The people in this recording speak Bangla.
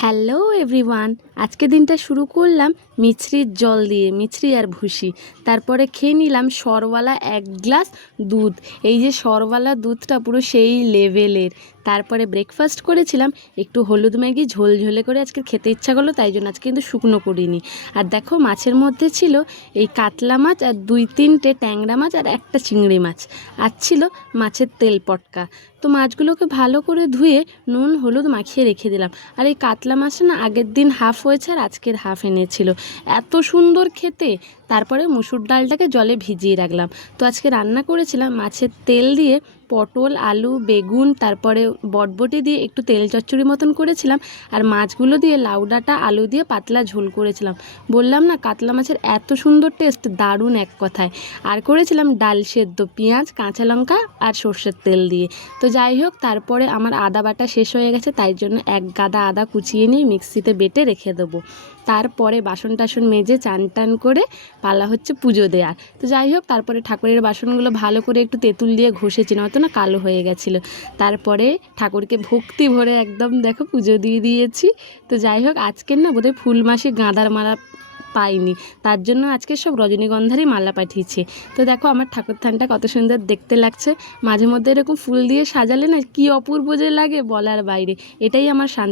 হ্যালো এভরিওয়ান, আজকে দিনটা শুরু করলাম মিছরির জল দিয়ে, মিছরি আর ভুসি। তারপরে খেয়ে নিলাম সরওয়ালা 1 গ্লাস দুধ। এই যে সরওয়ালা দুধটা পুরো সেই লেভেলের। তারপরে ব্রেকফাস্ট করেছিলাম একটু হলুদ ম্যাগি ঝোলঝোলে করে, আজকে খেতে ইচ্ছা করলো তাই জন্য আজকে কিন্তু শুকনো করিনি। আর দেখো মাছের মধ্যে ছিল এই কাতলা মাছ আর 2-3টে ট্যাংরা মাছ আর একটা চিংড়ি মাছ, আর ছিল মাছের তেল পটকা। তো মাছগুলোকে ভালো করে ধুয়ে নুন হলুদ মাখিয়ে রেখে দিলাম। আর এই কাতলা মাছটা না আগের দিন হাফ হয়েছে আর আজকের হাফ এনেছিল, এত সুন্দর খেতে। তারপরে মুসুর ডালটাকে জলে ভিজিয়ে রাখলাম। তো আজকে রান্না করেছিলাম মাছের তেল দিয়ে পটল আলু বেগুন, তারপরে বটবটি দিয়ে একটু তেল চচ্চড়ি মতন করেছিলাম, আর মাছগুলো দিয়ে লাউ ডাঁটা আলু দিয়ে পাতলা ঝোল করেছিলাম। বললাম না কাতলা মাছের এত সুন্দর টেস্ট, দারুণ এক কথায়। আর করেছিলাম ডাল সেদ্ধ পেঁয়াজ কাঁচা লঙ্কা আর সর্ষের তেল দিয়ে। তো যাই হোক, তারপরে আমার আদা বাটা শেষ হয়ে গেছে, তাই জন্য 1 গাদা আদা কুচিয়ে নিয়ে মিক্সিতে বেটে রেখে দেবো। তারপরে বাসন টাসন মেজে চান টান করে পালা হচ্ছে পুজো দেওয়ার। তো যাই হোক, তারপরে ঠাকুরের বাসনগুলো ভালো করে একটু তেঁতুল দিয়ে ঘষেছি, নয়তো না কালো হয়ে গেছিলো। তারপরে ঠাকুরকে ভক্তি ভরে একদম দেখো পুজো দিয়ে দিয়েছি। তো যাই হোক, আজকের না বোধহয় ফুল মাসে গাঁদার মালা পাইনি, তার জন্য আজকে সব রজনীগন্ধারই মালা পাঠিয়েছে। তো দেখো আমার ঠাকুর থানটা কত সুন্দর দেখতে লাগছে। মাঝে মধ্যে এরকম ফুল দিয়ে সাজালে না কি অপূর্ব যে লাগে বলার বাইরে। এটাই আমার শান্তি।